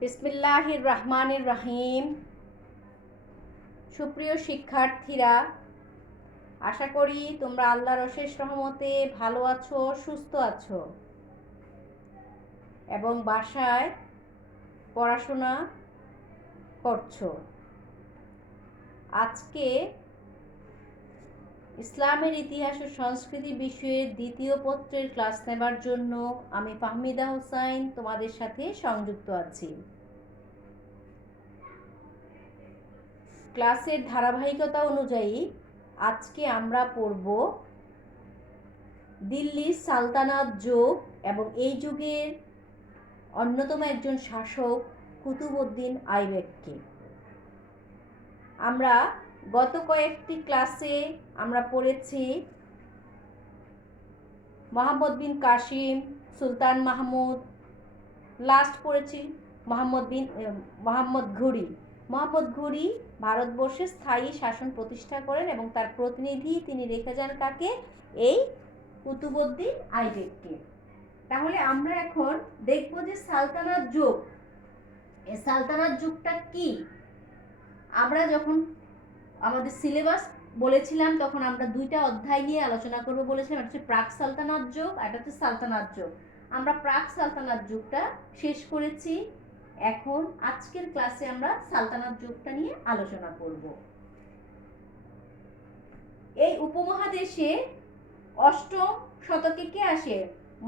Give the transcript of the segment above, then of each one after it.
বিসমিল্লাহির রহমানির রহিম। সুপ্রিয় শিক্ষার্থীরা, আশা করি তোমরা আল্লাহর অশেষ রহমতে ভালো আছো, সুস্থ আছো এবং বাসায় পড়াশোনা করছো। আজকে ইসলামের ইতিহাস ও সংস্কৃতি বিষয়ের দ্বিতীয় পত্রের ক্লাস নেবার জন্য আমি ফাহমিদা হোসাইন তোমাদের সাথে সংযুক্ত আছি। ক্লাসের ধারাবাহিকতা অনুযায়ী আজকে আমরা পড়ব দিল্লির সালতানাত যুগ এবং এই যুগের অন্যতম একজন শাসক কুতুবউদ্দিন আইবেককে। আমরা গত কয়েকটি ক্লাসে আমরা পড়েছি মোহাম্মদ বিন কাসিম, সুলতান মাহমুদ, লাস্ট পড়েছি মোহাম্মদ ঘুরি। মোহাম্মদ ঘুরি ভারতবর্ষে স্থায়ী শাসন প্রতিষ্ঠা করেন এবং তার প্রতিনিধি তিনি রেখে যান কাকে? এই কুতুবউদ্দিন আইবেককে। তাহলে আমরা এখন দেখব যে সালতানাত যুগ, এই সালতানাত যুগটা কি। আমরা যখন আমাদের সিলেবাস বলেছিলাম তখন আমরা দুইটা অধ্যায় নিয়ে আলোচনা করব বলেছিলাম, একটা হচ্ছে প্রাক সালতানাত যুগ আর একটা হচ্ছে সালতানাত যুগ। আমরা প্রাক সালতানাত যুগটা শেষ করেছি। এখন আজকের ক্লাসে আমরা সালতানাত যুগটা নিয়ে আলোচনা করব। এই উপমহাদেশে অষ্টম শতকে কে আসে?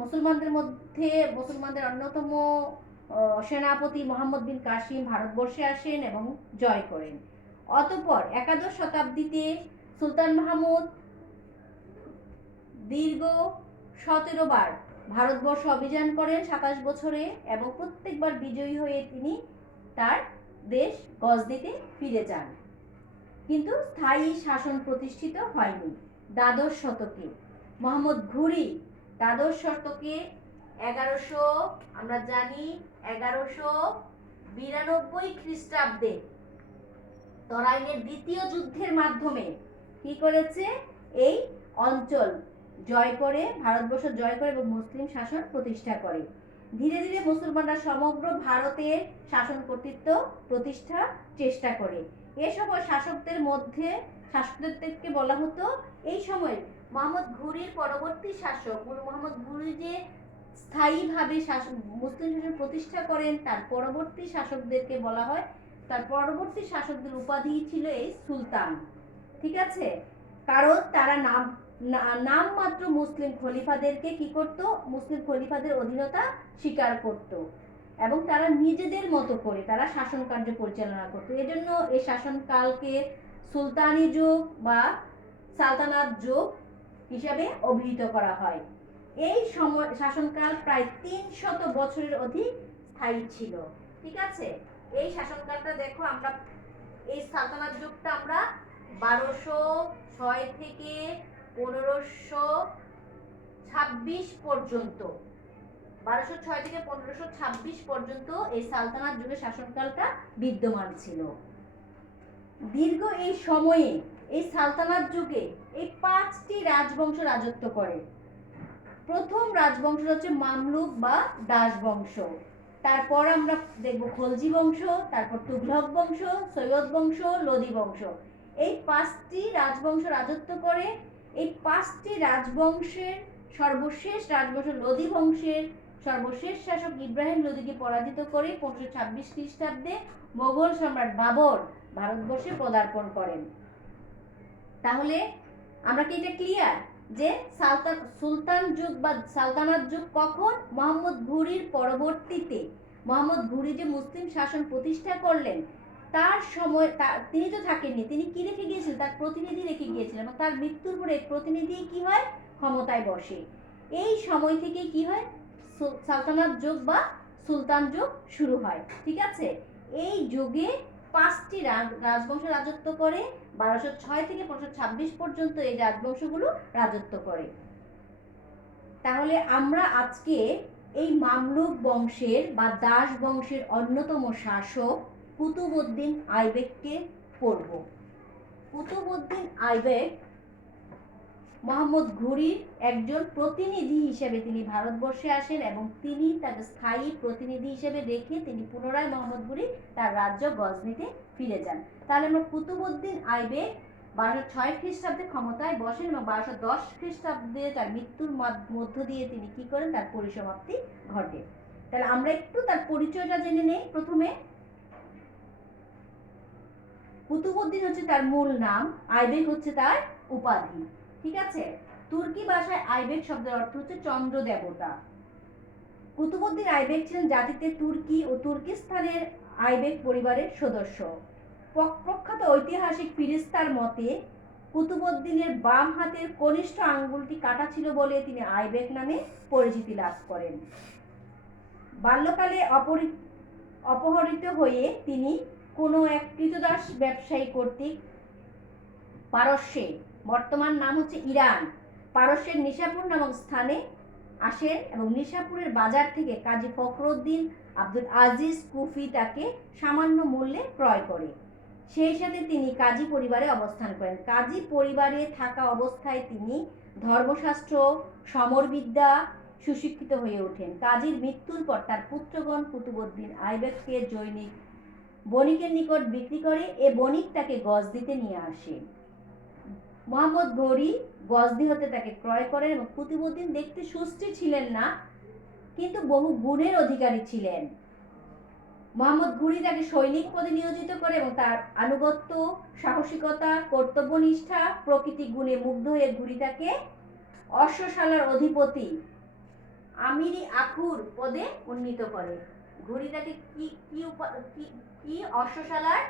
মুসলমানদের অন্যতম সেনাপতি মোহাম্মদ বিন কাসিম ভারতবর্ষে আসেন এবং জয় করেন। অতঃপর একাদশ শতাব্দীতে সুলতান মাহমুদ দীর্ঘ 17 বার ভারতবর্ষ অভিযান করেন 27 বছরে এবং প্রত্যেকবার বিজয়ী হয়ে তিনি তার দেশ গজনিতে ফিরে যান, কিন্তু স্থায়ী শাসন প্রতিষ্ঠিত হয়নি। দ্বাদশ শতকে মোহাম্মদ ঘুরি, দ্বাদশ শতকে 1100 আমরা জানি 1192 খ্রিস্টাব্দে তরাইনের দ্বিতীয় যুদ্ধের মাধ্যমে কি করেছে? এই অঞ্চল জয় করে, ভারতবর্ষ জয় করে এবং মুসলিম শাসন প্রতিষ্ঠা করে। ধীরে ধীরে মুসলমানরা সমগ্র ভারতের শাসন কর্তৃত্ব প্রতিষ্ঠার চেষ্টা করে। এ সময় শাসকদেরকে বলা হতো, এই সময় মোহাম্মদ ঘুরির পরবর্তী শাসক মোহাম্মদ ঘুরি যে স্থায়ীভাবে মুসলিম শাসন প্রতিষ্ঠা করেন তার পরবর্তী শাসকদেরকে বলা হয়, তার পরবর্তী শাসকদের উপাধি ছিল এই সুলতান। ঠিক আছে? কারণ তারা নাম মাত্র মুসলিম খলিফাদেরকে কি করত? মুসলিম খলিফাদের অধীনতা স্বীকার করত এবং তারা নিজেদের মতো করে তারা শাসন কার্য পরিচালনা করত। এজন্য এই শাসনকালকে সুলতানি যুগ বা সালতানাত যুগ হিসাবে অভিহিত করা হয়। এই সময় শাসনকাল প্রায় 300 বছরের অধিক স্থায়ী ছিল। ঠিক আছে? এই শাসনকালটা দেখো, আমরা এই সালতানাত যুগটা আমরা 1206 থেকে 1526 পর্যন্ত, 1206 থেকে 1526 পর্যন্ত এই সালতানাত যুগের শাসনকালটা বিদ্যমান ছিল। দীর্ঘ এই সময়ে এই সালতানাত যুগে এই 5টি রাজবংশ রাজত্ব করে। প্রথম রাজবংশ হচ্ছে মামলুক বা দাস বংশ, তারপর আমরা দেখব খলজি বংশ, তারপর তুগলক বংশ, সৈয়দ বংশ, লোদি বংশ। এই 5টি রাজবংশ রাজত্ব করে। এই 5টি রাজবংশের সর্বশেষ রাজবংশ লোদি বংশের সর্বশেষ শাসক ইব্রাহিম লোদিকে পরাজিত করে 1526 খ্রিস্টাব্দে মোগল সম্রাট বাবর ভারতবর্ষে পদার্পণ করেন। তাহলে আমরা কি এটা ক্লিয়ার যে সুলতান যুগ বা সালতানাত যুগ কখন? মোহাম্মদ ঘুরির পরবর্তীতে। মোহাম্মদ ঘুরি যে মুসলিম শাসন প্রতিষ্ঠা করলেন তার সময় তিনি তো থাকেননি, তিনি কি রেখে গিয়েছিলেন? তার প্রতিনিধি রেখে গিয়েছিলেন এবং তার মৃত্যুর পরে প্রতিনিধি কি হয়? ক্ষমতায় বসে। এই সময় থেকে কি হয়? সালতানাত যুগ বা সুলতান যুগ শুরু হয়। ঠিক আছে? এই যুগে 5টি রাজবংশ রাজত্ব করে। 1206 থেকে 1526 পর্যন্ত এই রাজবংশগুলো রাজত্ব করে। তাহলে আমরা আজকে এই মামলুক বংশের বা দাস বংশের অন্যতম শাসক কুতুবউদ্দিন আইবেককে পড়ব। কুতুবউদ্দিন আইবেক মোহাম্মদ ঘুরির একজন প্রতিনিধি হিসেবে তিনি ভারতবর্ষে আসেন এবং তিনি তাকে স্থায়ী প্রতিনিধি হিসেবে রেখে তিনি পুনরায় মোহাম্মদ ঘুরি তার রাজ্য গজনিতে ফিরে যান। তাহলে আমরা কুতুবউদ্দিন আইবেক 1206 খ্রিস্টাব্দে ক্ষমতায় বসেন এবং 1210 খ্রিস্টাব্দে তার মৃত্যুর মধ্য দিয়ে তিনি কি করেন, তার পরিসমাপ্তি ঘটে। তাহলে আমরা একটু তার পরিচয়টা জেনে নেই। প্রথমে কুতুবউদ্দিন হচ্ছে তার মূল নাম, আইবেক হচ্ছে তার উপাধি। ঠিক আছে। তুর্কি ভাষায় আইবেক শব্দের অর্থ হচ্ছে চন্দ্র দেবতা। কুতুবউদ্দিন আইবেক ছিলেন জাতিতে তুর্কি ও তুর্কিস্তানের আইবেক পরিবারের সদস্য। প্রখ্যাত ঐতিহাসিক ফিরিস্তার মতে কুতুবউদ্দিনের বাম হাতের কনিষ্ঠ আঙ্গুলটি কাটা ছিল বলে তিনি আইবেক নামে পরিচিতি লাভ করেন। বাল্যকালে অপহরিত হয়ে তিনি কোনো এক কৃতদাস ব্যবসায়ী কর্তৃক পারস্যে, বর্তমান নাম হচ্ছে ইরান, পারস্যের নিশাপুর নামক স্থানে আসেন এবং নিশাপুরের বাজার থেকে কাজী ফখরুদ্দিন আব্দুল আজিজ কুফি তাকে সামান্য মূল্যে ক্রয় করে। সেই সাথে তিনি কাজী পরিবারে অবস্থান করেন। কাজী পরিবারে থাকা অবস্থায় তিনি ধর্মশাস্ত্র, সমরবিদ্যা সুশিক্ষিত হয়ে ওঠেন। কাজীর মৃত্যুর পর তার পুত্রগণ কুতুবউদ্দিন আইবেককে বণিকের নিকট বিক্রি করে। এ বণিক তাকে গজদিতে নিয়ে আসে। মোহাম্মদ ঘুরি গজদি হতে তাকে ক্রয় করেন এবং কুতুবউদ্দিন দেখতে সুস্থির ছিলেন না, কিন্তু বহু গুণের অধিকারী ছিলেন। মোহাম্মদ ঘুরি তাকে সৈনিক পদে নিয়োজিত করে এবং তার আনুগত্য, সাহসিকতা, কর্তব্যনিষ্ঠা প্রকৃতি গুণে মুগ্ধ হয়ে ঘুরি তাকে অশ্বশালার অধিপতি আমিরি আখুর পদে উন্নীত করে। ঘুরি তাকে কি অশ্বশালার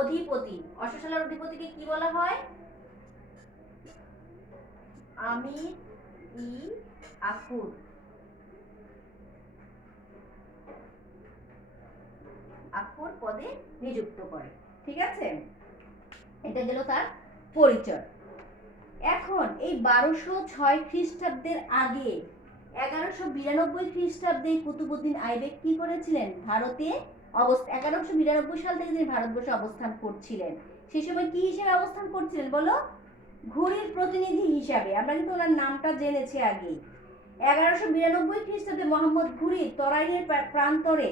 অধিপতি, অশ্বশালার অধিপতিকে কি বলা হয়? আমির ই আখুর। আখুর পদে নিযুক্ত করে। ঠিক আছে, এটা গেল তার পরিচয়। এখন এই 1206 খ্রিস্টাব্দের আগে 1192 খ্রিস্টাব্দে কুতুবউদ্দিন আইবেক কি করেছিলেন? ভারতে 1192 সাল থেকে তিনি ভারতবর্ষে অবস্থান করছিলেন। সেই সময় কি হিসেবে অবস্থান করছিলেন বলো? ঘুরির প্রতিনিধি হিসাবে। আমরা কিন্তু ওনার নামটা জেনেছি আগে। 1192 খ্রিস্টাব্দে মোহাম্মদ ঘুরি তরাইনের প্রান্তরে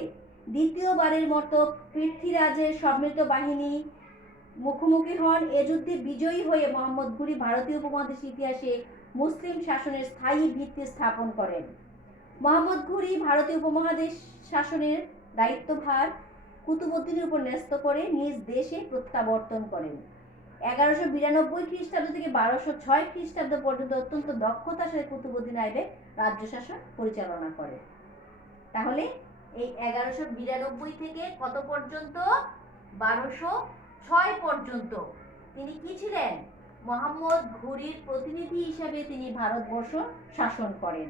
দ্বিতীয়বারের মতো পৃথ্বীরাজের সম্মিলিত বাহিনী মুখোমুখি হন। এ যুদ্ধে বিজয়ী হয়ে মোহাম্মদ ঘুরি ভারতীয় উপমহাদেশের ইতিহাসে মুসলিম শাসনের স্থায়ী ভিত্তি স্থাপন করেন। মোহাম্মদ ঘুরি ভারতীয় উপমহাদেশ শাসনের দায়িত্বভার কুতুবউদ্দিনের উপর ন্যস্ত করে নিজ দেশে প্রত্যাবর্তন করেন। 1192 খ্রিস্টাব্দ থেকে 1206 খ্রিস্টাব্দ পর্যন্ত অত্যন্ত দক্ষতার সাথে কুতুবউদ্দিন আইবেক রাজ্য শাসন পরিচালনা করে। তাহলে এই 1192 থেকে কত পর্যন্ত? 1206 পর্যন্ত তিনি কি ছিলেন? মোহাম্মদ ঘুরির প্রতিনিধি হিসেবে তিনি ভারতবর্ষ শাসন করেন।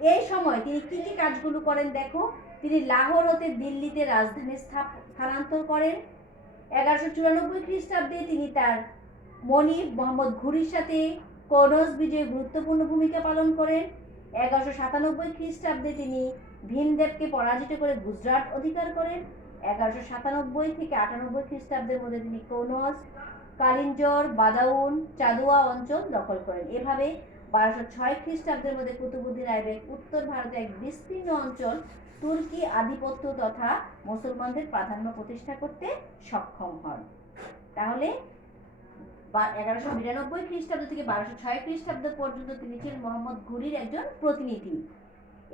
এই সময় তিনি কি কি কাজগুলো করেন দেখো। তিনি লাহোর হতে দিল্লিতে রাজধানী স্থানান্তর করেন। 1194 খ্রিস্টাব্দে তিনি তার মনিব মোহাম্মদ ঘুরির সাথে কনৌজ বিজয়ে গুরুত্বপূর্ণ ভূমিকা পালন করেন। 1197 খ্রিস্টাব্দে তিনি ভীমদেবকে পরাজিত করে গুজরাট অধিকার করেন। 1197 থেকে 98 খ্রিস্টাব্দের মধ্যে তিনি কনৌজ, কালিঞ্জর, বাদাউন, চাদুয়া অঞ্চল দখল করেন। এভাবে 1206 খ্রিস্টাব্দের মধ্যে কুতুবউদ্দিন আইবেক উত্তর ভারতে এক বিস্তীর্ণ অঞ্চল তুর্কি আধিপত্য তথা মুসলমানদের প্রাধান্য প্রতিষ্ঠা করতে সক্ষম হন। তাহলে 1192 খ্রিস্টাব্দ থেকে 1206 খ্রিস্টাব্দ পর্যন্ত তিনি ছিলেন মোহাম্মদ ঘুরির একজন প্রতিনিধি।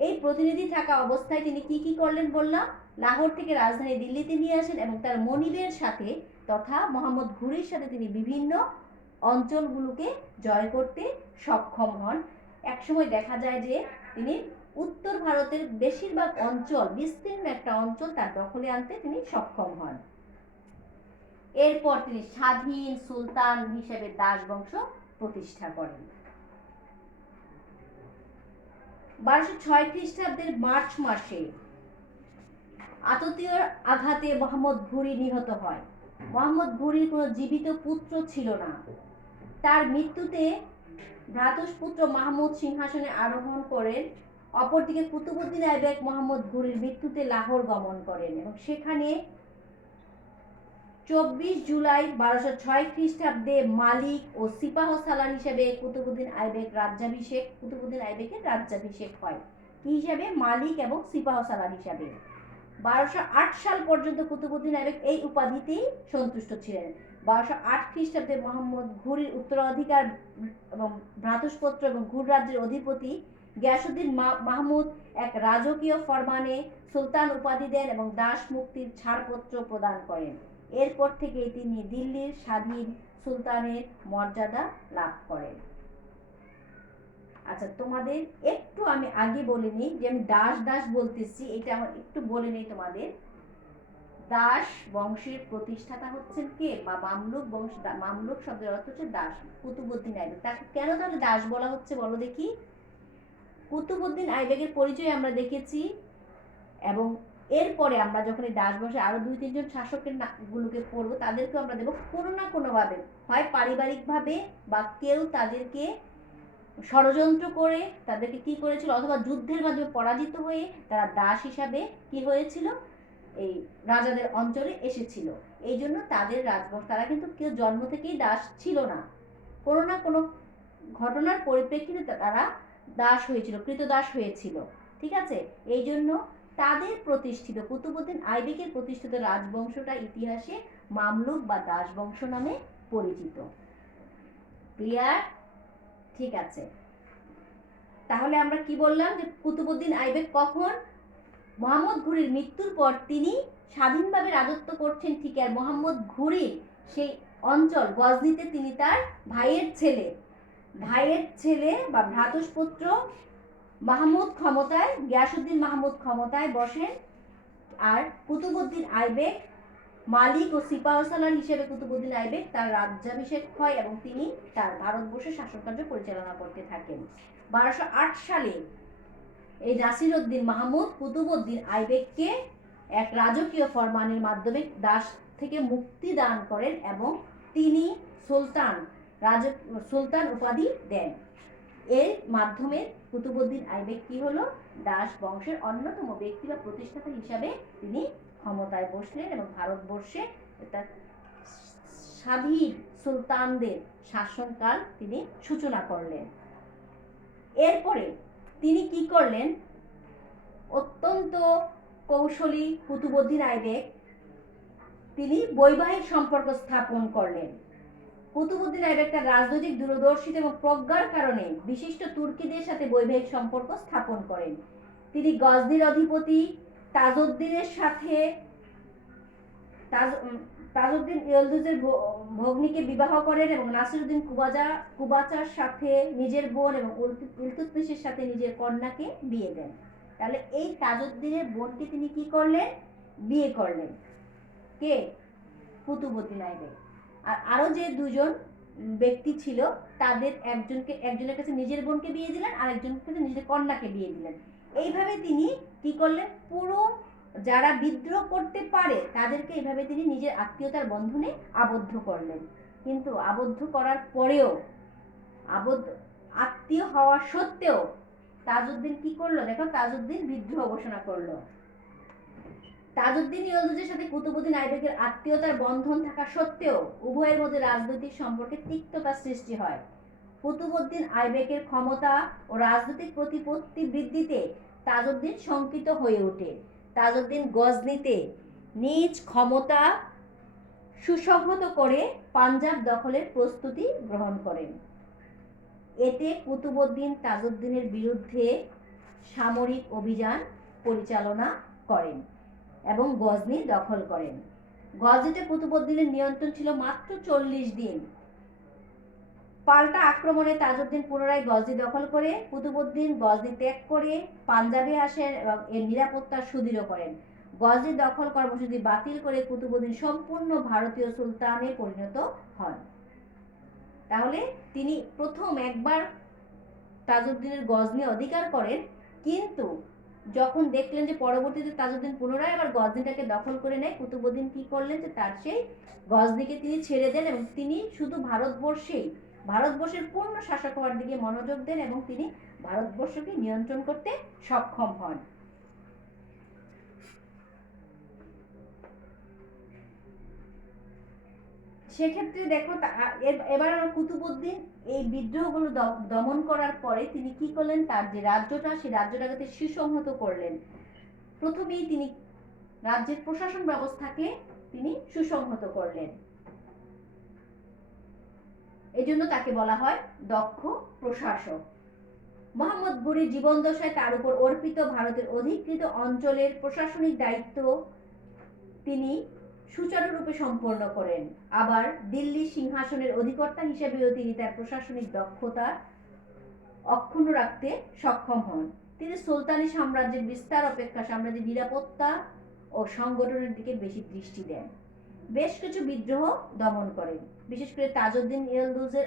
এই প্রতিনিধি থাকা অবস্থায় তিনি কি কি করলেন বললাম। লাহোর থেকে রাজধানী দিল্লিতে নিয়ে আসেন এবং তার মনিবের সাথে তথা মোহাম্মদ ঘুরির সাথে তিনি বিভিন্ন অঞ্চলগুলোকে জয় করতে সক্ষম হন। একসময় দেখা যায় যে তিনি উত্তর ভারতের বেশিরভাগ অঞ্চল, বিস্তীর্ণ একটা অঞ্চল তার দখলে আনতে তিনি সক্ষম হন। এরপর তিনি স্বাধীন সুলতান হিসেবে দাস বংশ প্রতিষ্ঠা করেন। 1206 খ্রিস্টাব্দের মার্চ মাসে আততীয়র আঘাতে মোহাম্মদ ঘুরি নিহত হয়। মোহাম্মদ ঘুরির কোনো জীবিত পুত্র ছিল না। তার মৃত্যুতে ভ্রাতুষ্পুত্র মাহমুদ সিংহাসনে আরোহণ করেন। অপরদিকে কুতুবউদ্দিন আইবেক মোহাম্মদ ঘুরির মৃত্যুতে লাহোর গমন করেন এবং সেখানে 24 জুলাই 1206 খ্রিস্টাব্দে মালিক ও সিপাহ সালার হিসেবে কুতুবউদ্দিন আইবেকের রাজ্যাভিষেক হয়। কি হিসাবে? মালিক এবং সিপাহ সালার হিসাবে। 1208 সাল পর্যন্ত কুতুবউদ্দিন আইবেক এই উপাধিতেই সন্তুষ্ট ছিলেন। 1208 খ্রিস্টাব্দে মোহাম্মদ ঘুরির উত্তরাধিকার এবং ভ্রাতুষ্পুত্র এবং ঘুর রাজ্যের অধিপতি গিয়াসউদ্দিন মাহমুদ এক রাজকীয় ফরমানে সুলতান উপাধি দেন এবং দাস মুক্তির ছাড়পত্র প্রদান করেন। এরপর থেকে তিনি দিল্লির স্বাধীন সুলতানের মর্যাদা লাভ করেন। আচ্ছা, তোমাদের একটু আমি আগে বলে নিই যে আমি দাস বলতেছি, এটা আমার একটু বলে নিই তোমাদের। দাস বংশের প্রতিষ্ঠাতা হচ্ছেন কে? বা মামলুক শব্দের অর্থ হচ্ছে দাস, কুতুবউদ্দিন আইবেক। তাকে কেন তাহলে দাস বলা হচ্ছে বলো দেখি? কুতুবউদ্দিন আইবেকের পরিচয় আমরা দেখেছি, এবং এরপরে আমরা যখন এই দাস বংশের আরো 2-3 জন শাসকের গুলোকে পড়বো, তাদেরকেও আমরা দেবো কোনো না কোনো ভাবে, হয় পারিবারিক ভাবে বা কেউ তাদেরকে ষড়যন্ত্র করে তাদেরকে কি করেছিল, অথবা যুদ্ধের মাধ্যমে পরাজিত হয়ে তারা দাস হিসাবে কি হয়েছিল, এই রাজাদের অঞ্চলে এসেছিল। এই জন্য তাদের রাজবংশ, তারা কিন্তু কেউ জন্ম থেকেই দাস ছিল না, কোনো না কোনো ঘটনার পরিপ্রেক্ষিতে তারা দাস হয়েছিল, কৃতদাস হয়েছিল। ঠিক আছে? এই জন্য তাদের প্রতিষ্ঠিত কুতুবউদ্দিন আইবেকের প্রতিষ্ঠিত রাজবংশটা ইতিহাসে মামলুক বা দাস বংশ নামে পরিচিত। ক্লিয়ার? ঠিক আছে, তাহলে আমরা কি বললাম যে কুতুবউদ্দিন আইবেক কখন? মোহাম্মদ ঘুরির মৃত্যুর পর তিনি স্বাধীনভাবে রাজত্ব করছেন ঠিক, আর মোহাম্মদ ঘুরির সেই অঞ্চল গজনিতে তিনি তার ভাইয়ের ছেলে বা ভ্রাতুষ্পুত্র মাহমুদ ক্ষমতায়, গিয়াসউদ্দিন মাহমুদ ক্ষমতায় বসেন। আর কুতুবউদ্দিন আইবেক মালিক ও সিপাহ সালার হিসেবে কুতুবউদ্দিন আইবেক তার রাজ্যাভিষেক হয় এবং তিনি তার ভারতবর্ষের শাসনকার্য পরিচালনা করতে থাকেন। 1208 সালে এই নাসিরউদ্দিন মাহমুদ কুতুবউদ্দিন আইবেককে এক রাজকীয় ফরমানের মাধ্যমে দাস থেকে মুক্তি দান করেন এবং তিনি সুলতান উপাধি দেন। এর মাধ্যমে কুতুবউদ্দিন আইবেক কি হলো? দাস বংশের অন্যতম ব্যক্তি বা প্রতিষ্ঠাতা হিসাবে তিনি ক্ষমতায় বসলেন এবং ভারতবর্ষে তার স্বাধীন সুলতানদের শাসনকাল তিনি সূচনা করলেন। এরপরে তিনি কি করলেন? অত্যন্ত কৌশলী কুতুবউদ্দিন আইবেক তিনি বৈবাহিক সম্পর্ক স্থাপন করলেন। কুতুবউদ্দিন আইবেক তার রাজনৈতিক দূরদর্শিতা এবং প্রজ্ঞার কারণে বিশিষ্ট তুর্কিদের সাথে বৈবাহিক সম্পর্ক স্থাপন করেন। তিনি গজনির অধিপতি তাজউদ্দিনের সাথে তাজউদ্দিন ইলদুজের ভগ্নীকে বিবাহ করেন এবং নাসিরউদ্দিন কুবাচার সাথে নিজের বোন এবং ইলতুৎমিশের সাথে নিজের কন্যাকে বিয়ে দেন। তাহলে এই তাজউদ্দিনের বোনকে তিনি কি করলেন? বিয়ে করলেন। কে? কুতুবউদ্দিন আইবেক। আর আরো যে 2জন ব্যক্তি ছিল তাদের একজনের কাছে নিজের বোনকে বিয়ে দিলেন, আর একজনের কাছে নিজের কন্যাকে বিয়ে দিলেন। এইভাবে তিনি কি করলেন? পুরো যারা বিদ্রোহ করতে পারে তাদেরকে এইভাবে তিনি নিজের আত্মীয়তার বন্ধনে আবদ্ধ করলেন। কিন্তু আবদ্ধ করার পরেও, আত্মীয় হওয়া সত্ত্বেও তাজউদ্দিন কি করলো? দেখো, তাজউদ্দিন বিদ্রোহ ঘোষণা করলো। তাজউদ্দিন ইলদুজের সাথে কুতুবউদ্দিন আইবেকের আত্মীয়তার বন্ধন থাকা সত্ত্বেও উভয়ের মধ্যে রাজনৈতিক সম্পর্কে তিক্ততা সৃষ্টি হয়। কুতুবউদ্দিন আইবেকের ক্ষমতা ও রাজনৈতিক প্রতিপত্তি বৃদ্ধিতে তাজউদ্দিন শঙ্কিত হয়ে ওঠে। তাজউদ্দিন গজনিতে নিজ ক্ষমতা সুসংহত করে পাঞ্জাব দখলের প্রস্তুতি গ্রহণ করেন। এতে কুতুবউদ্দিন তাজউদ্দিনের বিরুদ্ধে সামরিক অভিযান পরিচালনা করেন এবং গজনি দখল করেন। গজনিতে কুতুবউদ্দিনের নিয়ন্ত্রণ ছিল মাত্র 40 দিন। পাল্টা আক্রমণে তাজউদ্দিন পুনরায় গজনি দখল করে কুতুবউদ্দিন গজনি ত্যাগ করে পাঞ্জাবে আসেন এবং এর নিরাপত্তা সুদৃঢ় করেন। গজনি দখল কর্মসূচি বাতিল করে কুতুবউদ্দিন সম্পূর্ণ ভারতীয় সুলতানে পরিণত হন। তাহলে তিনি প্রথম একবার তাজউদ্দিনের গজনি অধিকার করেন, কিন্তু যখন দেখলেন যে পরবর্তীতে তাজউদ্দিন পুনরায় আবার গজনিটাকে দখল করে নেয়, কুতুবউদ্দিন কি করলেন যে তার সেই গজনিকে তিনি ছেড়ে দেন এবং তিনি শুধু ভারতবর্ষের পূর্ণ শাসক হওয়ার দিকে মনোযোগ দেন এবং তিনি ভারতবর্ষকে নিয়ন্ত্রণ করতে সক্ষম হন। সেক্ষেত্রে দেখো এবার কুতুবউদ্দিন এই বিদ্রোহগুলো দমন করার পরে তিনি কি করলেন, তার যে রাজ্যটা সেই রাজ্যটাকে সুসংহত করলেন। প্রথমেই তিনি রাজ্যের প্রশাসন ব্যবস্থাকে তিনি সুসংহত করলেন, এজন্য তাকে বলা হয় দক্ষ প্রশাসক। মোহাম্মদ ঘুরির জীবনদশায় তার উপর অর্পিত ভারতের অধিকৃত অঞ্চলের প্রশাসনিক দায়িত্ব তিনি সুচারুরূপে সম্পন্ন করেন। আবার দিল্লি সিংহাসনের অধিকর্তা হিসেবেও তিনি তার প্রশাসনিক দক্ষতা অক্ষুণ্ণ রাখতে সক্ষম হন। তিনি সুলতানি সাম্রাজ্যের বিস্তার অপেক্ষা সাম্রাজ্যের নিরাপত্তা ও সংগঠনের দিকে বেশি দৃষ্টি দেন। বেশ কিছু বিদ্রোহ দমন করেন, বিশেষ করে তাজউদ্দিন ইলদুজের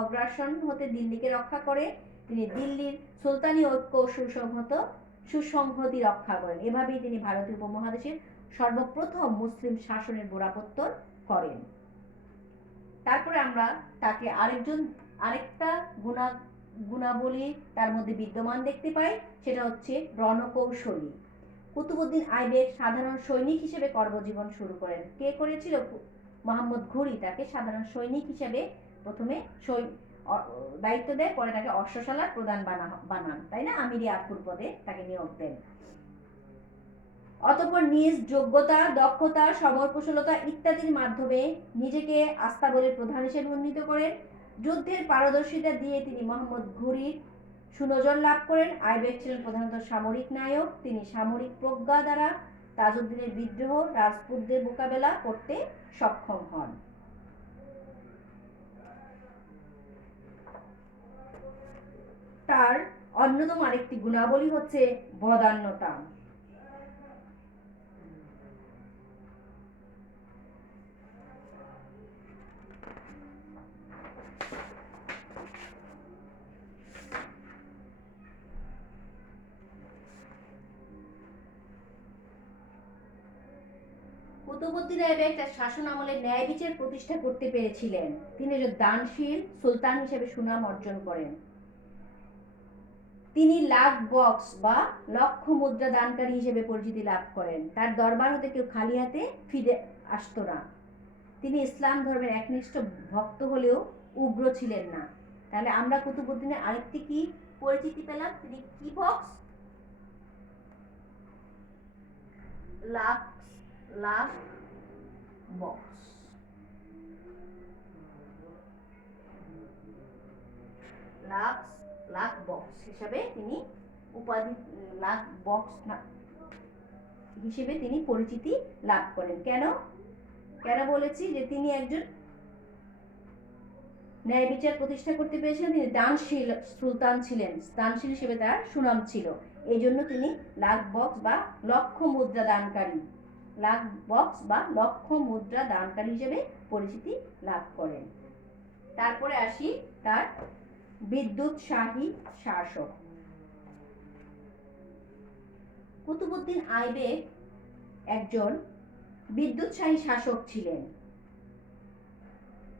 অগ্রাসন হতে দিল্লিকে রক্ষা করে তিনি দিল্লির সুলতানি ঐক্য ও সুসংহতি রক্ষা করেন। এভাবেই তিনি ভারতীয় উপমহাদেশের সর্বপ্রথম মুসলিম শাসনের গোড়াপত্তন করেন। তারপরে আমরা তাকে আরেকটা গুণাবলী তার মধ্যে বিদ্যমান দেখতে পাই, সেটা হচ্ছে রণকৌশলী। কুতুবউদ্দিন আইবেক সাধারণ সৈনিক হিসেবে কর্মজীবন শুরু করেন। কে করেছিল? মোহাম্মদ ঘুরি তাকে সাধারণ সৈনিক হিসেবে প্রথমে দায়িত্ব দেয়, পরে তাকে অশ্বশালার প্রধান বানান, তাই না? আমিরি আকুর পদে তাকে নিয়োগ দেন। অতঃপর নিজ যোগ্যতা, দক্ষতা, সমরকুশলতা ইত্যাদির মাধ্যমে নিজেকে আস্তাবলের প্রধান হিসেবে উন্নীত করেন। যুদ্ধের পারদর্শিতা দিয়ে তিনি মোহাম্মদ ঘুরির সুনজর লাভ করেন। আইবেক ছিলেন প্রধানত সামরিক নায়ক। তিনি সামরিক প্রজ্ঞা দ্বারা তাজউদ্দিনের বিদ্রোহ রাজপুতদের মোকাবেলা করতে সক্ষম হন। তার অন্যতম আরেকটি গুণাবলী হচ্ছে বদান্যতা। কুতুবউদ্দিন আইবেক তার শাসন আমলে ন্যায় বিচার প্রতিষ্ঠা করতে পেরেছিলেন। তিনি একজন দানশীল সুলতান হিসেবে সুনাম অর্জন করেন। তিনি লাখ বক্স বা লক্ষ মুদ্রা দানকারী হিসেবে পরিচিতি লাভ করেন। তার দরবার হতে কেউ খালি হাতে ফিরে আসতো না। তিনি ইসলাম ধর্মের একনিষ্ঠ ভক্ত হলেও উগ্র ছিলেন না। তাহলে আমরা কুতুবউদ্দিনের আরেকটি কি পরিচিতি পেলাম, তিনি কি box? Lakh lakh box. Lakh lakh box হিসেবে তিনি উপাধি, লাখ বক্স হিসেবে তিনি পরিচিতি লাভ করেন। কেন বলেছি যে তিনি একজন ন্যায় বিচার প্রতিষ্ঠা করতে পেরেছিলেন। তিনি দানশীল সুলতান ছিলেন, দানশীল হিসেবে তার সুনাম ছিল। এই জন্য তিনি লাখ বক্স বা লক্ষ মুদ্রা দানকারী, লাখ বক্স বা লক্ষ মুদ্রা দানকারী হিসেবে পরিচিতি লাভ করেন। তারপরে আসি তার বিদ্যুৎসাহী শাসক। কুতুবউদ্দিন আইবেক একজন বিদ্যুৎসাহী শাসক ছিলেন।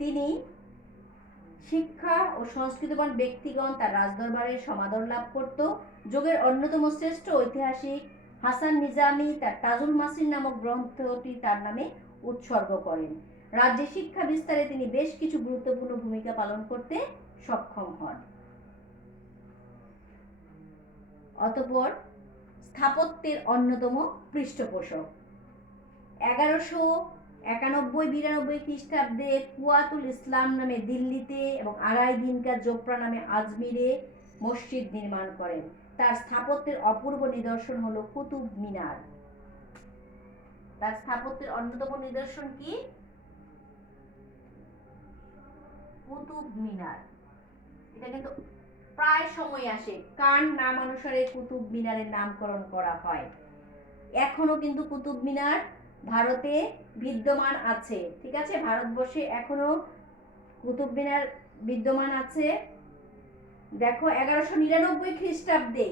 তিনি শিক্ষা ও সংস্কৃতিবান ব্যক্তিগণ তার রাজদরবারে সমাদর লাভ করত। যুগের অন্যতম শ্রেষ্ঠ ঐতিহাসিক হাসান নিজামী তার তাজুল মাসির নামক গ্রন্থটি তার নামে উৎসর্গ করেন। রাজ্যে শিক্ষা বিস্তারে তিনি বেশ কিছু গুরুত্বপূর্ণ ভূমিকা পালন করতে সক্ষম হন। অতঃপর স্থাপত্যের অন্যতম পৃষ্ঠপোষক। 1191-92 খ্রিস্টাব্দে কুয়াতুল ইসলাম নামে দিল্লিতে এবং আড়াই দিনকার জোপড়া নামে আজমিরে মসজিদ নির্মাণ করেন। তার স্থাপত্যের অপূর্ব নিদর্শন হলো কুতুব মিনার। তার স্থাপত্যের অন্যতম নিদর্শন কি? কুতুব মিনার। এটা কিন্তু প্রায় সময় আসে, কার নাম অনুসারে কুতুব মিনারের নামকরণ করা হয়। এখনো কিন্তু কুতুব মিনার ভারতে বিদ্যমান আছে, ঠিক আছে? ভারতবর্ষে এখনো কুতুব মিনার বিদ্যমান আছে। দেখো 1199 খ্রিস্টাব্দে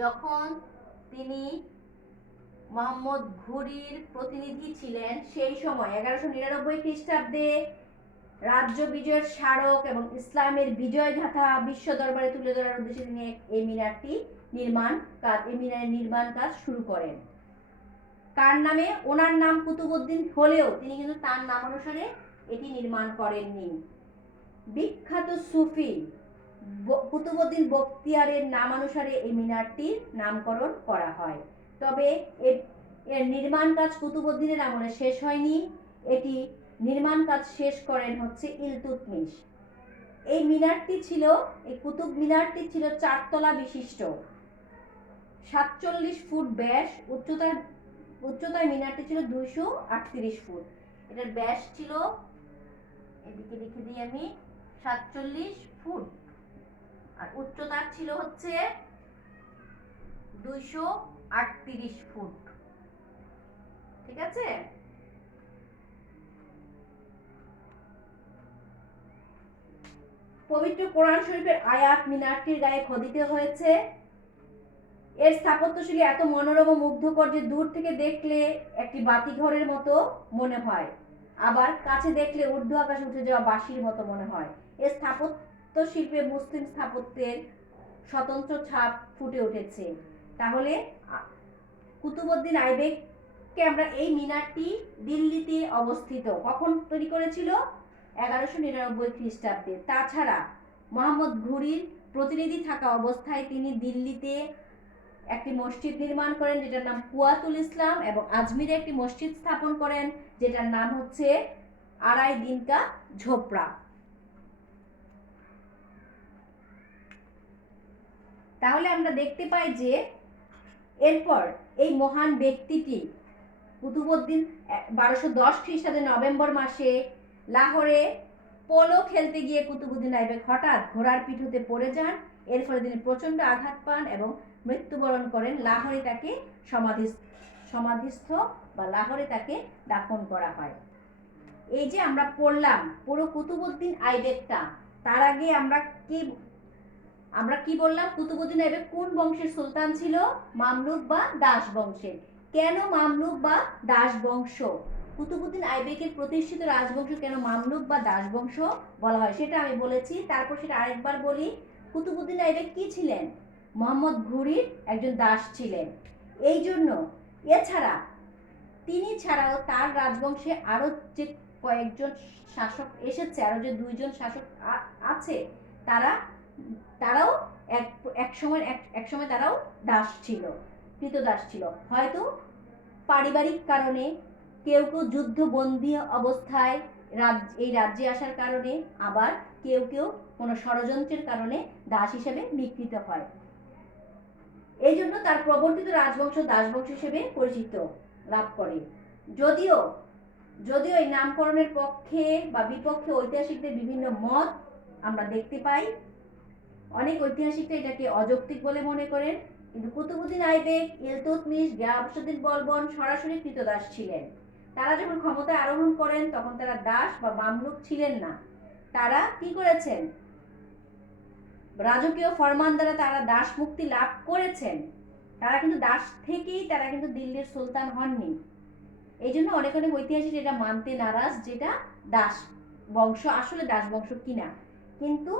যখন তিনি মোহাম্মদ ঘুরির প্রতিনিধি ছিলেন, সেই সময় 1199 খ্রিস্টাব্দে রাজ্য বিজয়ের স্মারক এবং ইসলামের বিজয় গাথা বিশ্ব দরবারে তুলে ধরার উদ্দেশ্যে তিনি এই মিনারের নির্মাণ কাজ শুরু করেন। কার নামে? ওনার নাম কুতুবউদ্দিন হলেও তিনি কিন্তু তার নাম অনুসারে এটি নির্মাণ করেননি। বিখ্যাত সুফি কুতুবউদ্দিন বখতিয়ারের নামানুসারে এই মিনারটির নামকরণ করা হয়। তবে এর নির্মাণ কাজ কুতুবউদ্দিনের আমলে শেষ হয়নি, এটি নির্মাণ কাজ শেষ করেন হচ্ছে ইলতুৎমিশ। এই মিনারটি ছিল, এই কুতুব মিনারটি ছিল 4 তলা বিশিষ্ট, 47 ফুট ব্যাস, উচ্চতায় মিনারটি ছিল 238 ফুট। এটার ব্যাস ছিল, এদিকে লিখে দিই আমি, 47 ফুট, আর উচ্চতা ছিল হচ্ছে 238 ফুট। ঠিক আছে? পবিত্র কোরআন শরীফের আয়াত মিনারটির গায়ে খোদিত হয়েছে। এর স্থাপত্যশৈলী এত মনোরম ও মুগ্ধকর যে দূর থেকে দেখলে একটি বাতিঘরের মতো মনে হয়, আবার কাছে দেখলে ঊর্ধ্ব আকাশে উঠে যাওয়া বাঁশির মতো মনে হয়। এর স্থাপত্য শিল্পে মুসলিম স্থাপত্যের স্বতন্ত্র ছাপ ফুটে উঠেছে। তাহলে কুতুবউদ্দিন আইবেককে আমরা, এই মিনারটি দিল্লিতে অবস্থিত, কখন তৈরি করেছিল? 1199 খ্রিস্টাব্দে। তাছাড়া মোহাম্মদ ঘুরির প্রতিনিধি থাকা অবস্থায় তিনি দিল্লিতে একটি মসজিদ নির্মাণ করেন যেটার নাম কুয়াতুল ইসলাম, এবং আজমিরে একটি মসজিদ স্থাপন করেন যেটার নাম হচ্ছে আড়াই দিনকা ঝোপড়া। তাহলে আমরা দেখতে পাই যে এরপর এই মহান ব্যক্তিটি কুতুবউদ্দিন 1210 খ্রিস্টাব্দে নভেম্বর মাসে লাহোরে পোলো খেলতে গিয়ে কুতুবউদ্দিন আইবেক হঠাৎ ঘোড়ার পিঠুতে পড়ে যান। এর ফলে তিনি প্রচণ্ড আঘাত পান এবং মৃত্যুবরণ করেন। লাহোরে তাকে সমাধিস্থ বা লাহোরে তাকে দাফন করা হয়। এই যে আমরা পড়লাম পুরো কুতুবউদ্দিন আইবেকটা, তার আগে আমরা কি বললাম? কুতুবউদ্দিন আইবেক কোন বংশের সুলতান ছিল? মামলুক বা দাস বংশের। কেন মামলুক বা দাস বংশ? কুতুবউদ্দিন আইবেকের প্রতিষ্ঠিত রাজবংশ কেন মামলুক বা দাস বংশ বলা হয় সেটা আমি বলেছি। তারপর সেটা আরেকবার বলি। কুতুবউদ্দিন আইবেক কি ছিলেন? মোহাম্মদ ঘুরির একজন দাস ছিলেন। এই জন্য, এছাড়া তিনি ছাড়াও তার রাজবংশে আরো যে কয়েকজন শাসক এসেছে, আরো যে 2জন শাসক আছে, তারাও এক সময় তারাও দাস ছিল, কৃতদাস ছিল। হয়তো পারিবারিক কারণে, কেউ কেউ যুদ্ধবন্দী অবস্থায় এই রাজ্যে আসার কারণে, আবার কেউ কেউ কোনো ষড়যন্ত্রের কারণে দাস হিসেবে বিকৃত হয়। এই জন্য তার প্রবর্তিত রাজবংশ দাসবংশ হিসেবে পরিচিত লাভ করে। যদিও এই নামকরণের পক্ষে বা বিপক্ষে ঐতিহাসিকদের বিভিন্ন মত আমরা দেখতে পাই। অনেক ঐতিহাসিকরা এটাকে অযৌক্তিক বলে মনে করেন, কিন্তু কুতুবউদ্দিন আইবেক, ইলতুৎমিশ, গিয়াসউদ্দিন বলবন সরাসরি কৃতদাস ছিলেন। তারা যখন ক্ষমতায় আরোহণ করেন তখন তারা দাস বা মামলুক ছিলেন না। তারা কি করেছেন? রাজকীয় ফরমান দ্বারা তারা দাস মুক্তি লাভ করেছেন। তারা কিন্তু দাস থেকেই তারা কিন্তু দিল্লির সুলতান হননি। এই জন্য অনেক ঐতিহাসিক এটা মানতে নারাজ, যেটা দাস বংশ আসলে দাস বংশ কিনা। কিন্তু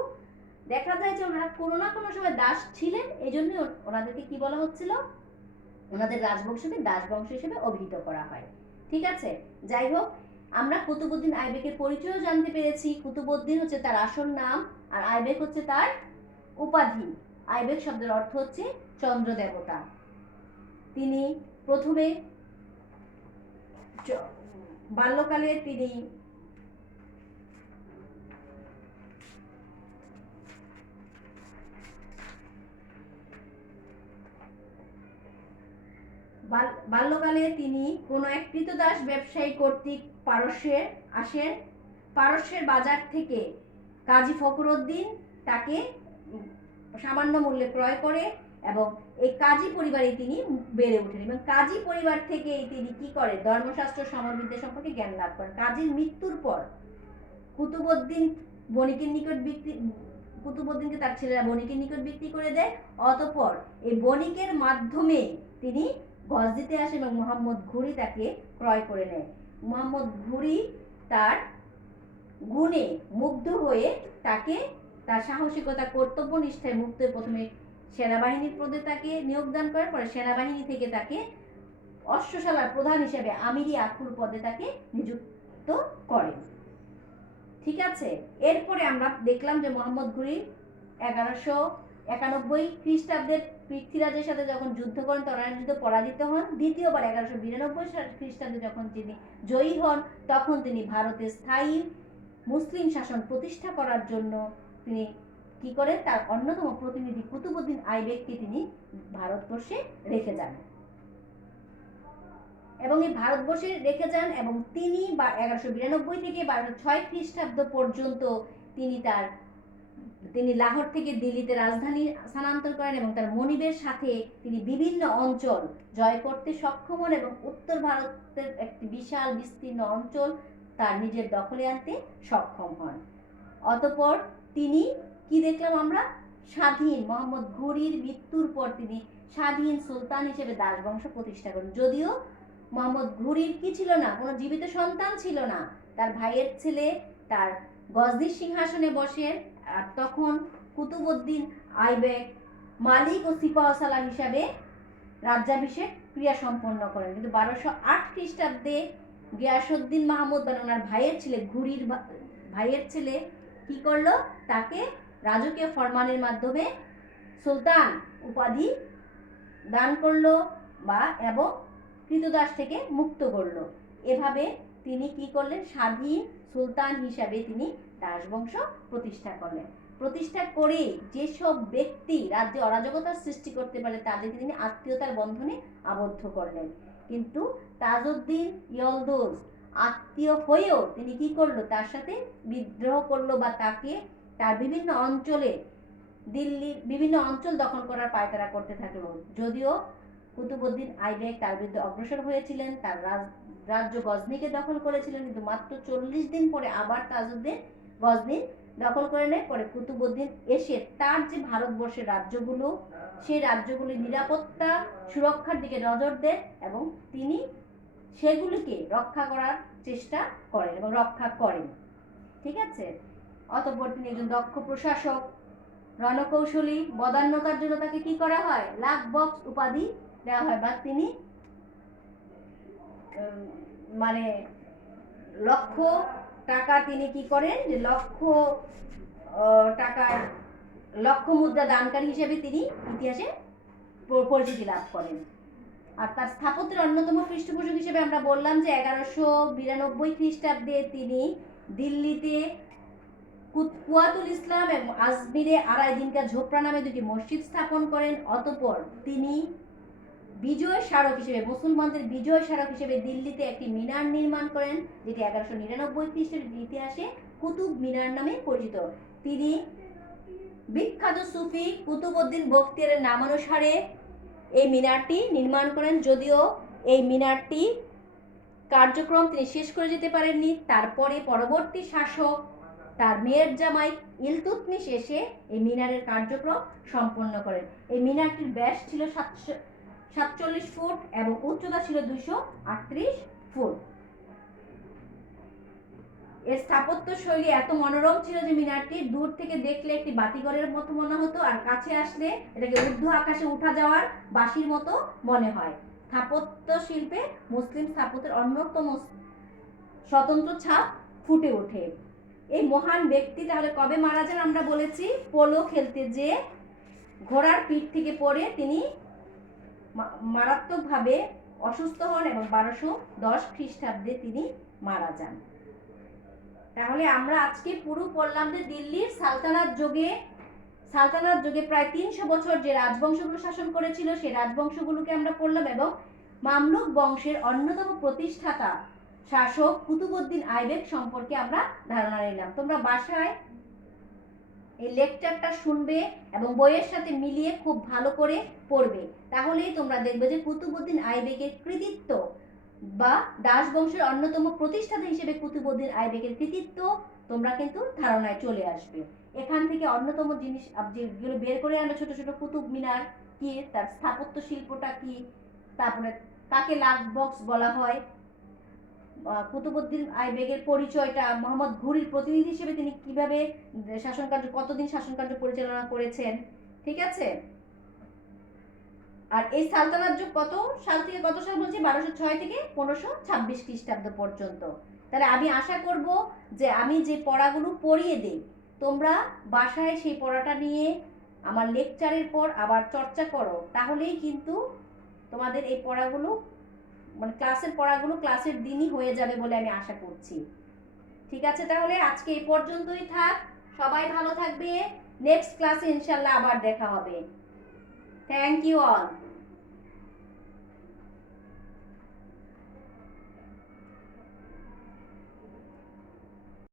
দেখা যায় যে ওনারা কোনো না কোনো সময় দাস ছিলেন, এই জন্য ওনাদেরকে কি বলা হচ্ছিল? ওনাদের রাজবংশকে দাস বংশ হিসেবে অভিহিত করা হয়। ঠিক আছে? যাই হোক, আমরা কুতুবউদ্দিন আইবেকের পরিচয়ও জানতে পেরেছি। কুতুবউদ্দিন হচ্ছে তার আসল নাম, আর আইবেক হচ্ছে তার উপাধি। আইবেক শব্দের অর্থ হচ্ছে চন্দ্র দেবতা। তিনি প্রথমে বাল্যকালে তিনি কোনো এক কৃতদাস ব্যবসায়ী কর্তৃক পারস্যে আসেন। পারস্যের বাজার থেকে কাজী ফখরুদ্দিন তাকে সামান্য মূল্যে ক্রয় করে এবং এই কাজী পরিবারে তিনি বেড়ে ওঠেন, এবং কাজী পরিবার থেকে তিনি কি করেন? ধর্মশাস্ত্র, সমরবিদ্যা সম্পর্কে জ্ঞান লাভ করেন। কাজীর মৃত্যুর পর কুতুবউদ্দিনকে তার ছেলেরা বণিকের নিকট বিক্রি করে দেয়। অতঃপর এই বণিকের মাধ্যমে তিনি গজনীতে আসে এবং মোহাম্মদ ঘুরি তাকে ক্রয় করে নেয়। মোহাম্মদ ঘুরি তার গুণে মুগ্ধ হয়ে তাকে তার সাহসিকতা, কর্তব্য নিষ্ঠায় মুক্ত প্রথমে সেনাবাহিনীর পদে তাকে নিয়োগদান করেন, পরে সেনাবাহিনী থেকে তাকে অশ্বশালার প্রধান হিসেবে আমিরি আকুর পদে তাকে নিযুক্ত করেন। ঠিক আছে, এরপরে আমরা দেখলাম যে মোহাম্মদ ঘুরি 1191 খ্রিস্টাব্দে পৃথ্বীরাজের সাথে যখন যুদ্ধ করেন তরাইন যুদ্ধে পরাজিত হন। দ্বিতীয়বার 1192 খ্রিস্টাব্দে যখন তিনি জয়ী হন তখন তিনি ভারতে স্থায়ী মুসলিম শাসন প্রতিষ্ঠা করার জন্য তিনি কি করেন, তার অন্যতম প্রতিনিধি কুতুবউদ্দিন আইবেককে তিনি ভারতবর্ষে রেখে যান এবং এই ভারতবর্ষে রেখে যান এবং তিনি 1192 থেকে 1206 খ্রিস্টাব্দ পর্যন্ত তিনি লাহোর থেকে দিল্লিতে রাজধানী স্থানান্তর করেন এবং তার মনিবের সাথে তিনি বিভিন্ন অঞ্চল জয় করতে সক্ষম হন এবং উত্তর ভারতের একটি বিশাল বিস্তীর্ণ অঞ্চল তার নিজের দখলে আনতে সক্ষম হন। অতঃপর তিনি কি দেখলাম আমরা, স্বাধীন মোহাম্মদ ঘুরির মৃত্যুর পর তিনি স্বাধীন সুলতান হিসেবে দাসবংশ প্রতিষ্ঠা করেন। যদিও মোহাম্মদ ঘুরির কি ছিল না, কোনো জীবিত সন্তান ছিল না, তার ভাইয়ের ছেলে তার গজনির সিংহাসনে বসেন, আর তখন কুতুবউদ্দিন আইবেক মালিক ও সিপাহসালার হিসাবে রাজ্যাভিষেক ক্রিয়া সম্পন্ন করেন। কিন্তু 1208 খ্রিস্টাব্দে গিয়াসউদ্দিন মাহমুদ মানে ওনার ভাইয়ের ছেলে কি করলো, তাকে রাজকীয় ফরমানের মাধ্যমে সুলতান উপাধি দান করলো এবং কৃতদাস থেকে মুক্ত করলো। এভাবে তিনি কি করলেন, স্বাধীন সুলতান হিসাবে তিনি দাসবংশ প্রতিষ্ঠা করে যেসব ব্যক্তি রাজ্যে অরাজকতার সৃষ্টি করতে পারে তাদেরকে তিনি আত্মীয়তার বন্ধনে আবদ্ধ করলেন। কিন্তু তাজউদ্দিন ইয়লদোজ আত্মীয় হয়েও তিনি কি করলো, তার সাথে বিদ্রোহ করলো বা তাকে তার বিভিন্ন অঞ্চল দখল করার পায়তারা করতে থাকলো। যদিও কুতুবউদ্দিন আইবেক তার বিরুদ্ধে অগ্রসর হয়েছিলেন, তার রাজ্য গজনিকে দখল করেছিলেন, কিন্তু মাত্র 40 দিন পরে আবার তাজউদ্দিন গজনি দখল করে নেয়। পরে কুতুবউদ্দিন এসে তার যে ভারতবর্ষের রাজ্যগুলো, সেই রাজ্যগুলির নিরাপত্তা সুরক্ষার দিকে নজর দেন এবং তিনি সেগুলিকে রক্ষা করার চেষ্টা করেন এবং রক্ষা করেন। ঠিক আছে, অতঃপর তিনি একজন দক্ষ প্রশাসক, রণকৌশলী, বদান্যতার জন্য তাকে কি করা হয়, লাখ বক্স উপাধি দেওয়া হয় বা তিনি মানে লক্ষ টাকা তিনি কি করেন, যে লক্ষ মুদ্রা দানকারী হিসেবে তিনি ইতিহাসে পরিচিতি লাভ করেন। আর তার স্থাপত্যের অন্যতম পৃষ্ঠপোষক হিসেবে আমরা বললাম যে 1192 খ্রিস্টাব্দে তিনি দিল্লিতে কুয়াতুল ইসলাম এবং আজমিরে আড়াই দিনকা ঝোপড়া নামে দুটি মসজিদ স্থাপন করেন। অতঃপর তিনি বিজয় স্মারক হিসেবে, মুসলমানদের বিজয় স্মারক হিসেবে দিল্লিতে একটি মিনার নির্মাণ করেন, যেটি 1199 খ্রিস্টাব্দের ইতিহাসে কুতুব মিনার নামে পরিচিত। তিনি বিখ্যাত সুফি কুতুবউদ্দিন বখতিয়ারের নামানুসারে এই মিনারটি নির্মাণ করেন। যদিও এই মিনারটি কার্যক্রম তিনি শেষ করে যেতে পারেননি, তারপরে পরবর্তী শাসক তার মেয়ের জামাই ইলতুৎমিশ এসে এই মিনারের কার্যক্রম সম্পন্ন করেন। এই মিনারটির ব্যাস ছিল 47 ফুট এবং উচ্চতা ছিল 238 ফুট। এর স্থাপত্য শৈলী এত মনোরম ছিল যে মিনারটি দূর থেকে দেখলে একটি বাতিঘরের মতো মনে হতো, আর কাছে আসলে এটাকে ঊর্ধ্ব আকাশে উঠা যাওয়ার বাঁশির মতো মনে হয়। স্থাপত্য শিল্পে মুসলিম স্থাপত্যের অন্যতম স্বতন্ত্র ছাপ ফুটে ওঠে। এই মহান ব্যক্তি তাহলে কবে মারা যান আমরা বলেছি, পোলো খেলতে যে ঘোড়ার পিঠ থেকে পড়ে তিনি মারাত্মকভাবে অসুস্থ হন এবং 1210 খ্রিস্টাব্দে তিনি মারা যান। তাহলে আমরা আজকে পুরো পড়লাম যে দিল্লির সালতানাত যুগে প্রায় 300 বছর যে রাজবংশগুলো শাসন করেছিল সেই রাজবংশগুলোকে আমরা পড়লাম এবং মামলুক বংশের অন্যতম প্রতিষ্ঠাতা শাসক কুতুবউদ্দিন আইবেক সম্পর্কে আমরা ধারণা নিলাম। তোমরা বাসায় এই লেকচারটা শুনবে এবং বইয়ের সাথে মিলিয়ে খুব ভালো করে পড়বে, তাহলেই তোমরা দেখবে যে কুতুবউদ্দিন আইবেকের কৃতিত্ব বা দাস বংশের অন্যতম প্রতিষ্ঠাতা হিসেবে কুতুবউদ্দিন আইবেকের কৃতিত্ব তোমরা কিন্তু ধারণায় চলে আসবে। এখান থেকে অন্যতম জিনিস যেগুলো বের করে আমরা ছোট ছোট কুতুব মিনার কি, তার স্থাপত্য শিল্পটা কি, তারপরে কাকে লাখ বক্স বলা হয়, কুতুবউদ্দিন আইবেকের পরিচয়টা, মোহাম্মদ ঘুরির প্রতিনিধি হিসেবে তিনি কিভাবে কতদিন শাসনকার্য পরিচালনা করেছেন। ঠিক আছে, আর এই সালতানাত যুগ কত সাল থেকে কত সাল বলছি, 1206 থেকে 1526 খ্রিস্টাব্দ পর্যন্ত। তাহলে আমি আশা করব যে আমি যে পড়াগুলো পড়িয়ে দিই তোমরা বাসায় সেই পড়াটা নিয়ে আমার লেকচারের পর আবার চর্চা করো, তাহলেই কিন্তু তোমাদের এই পড়াগুলো মানে ক্লাসের পড়াগুলো ক্লাসের দিনই হয়ে যাবে বলে আমি আশা করছি। ঠিক আছে, তাহলে আজকে এই পর্যন্তই থাক। সবাই ভালো থাকবে। নেক্সট ক্লাসে ইনশাল্লাহ আবার দেখা হবে। Thank you all.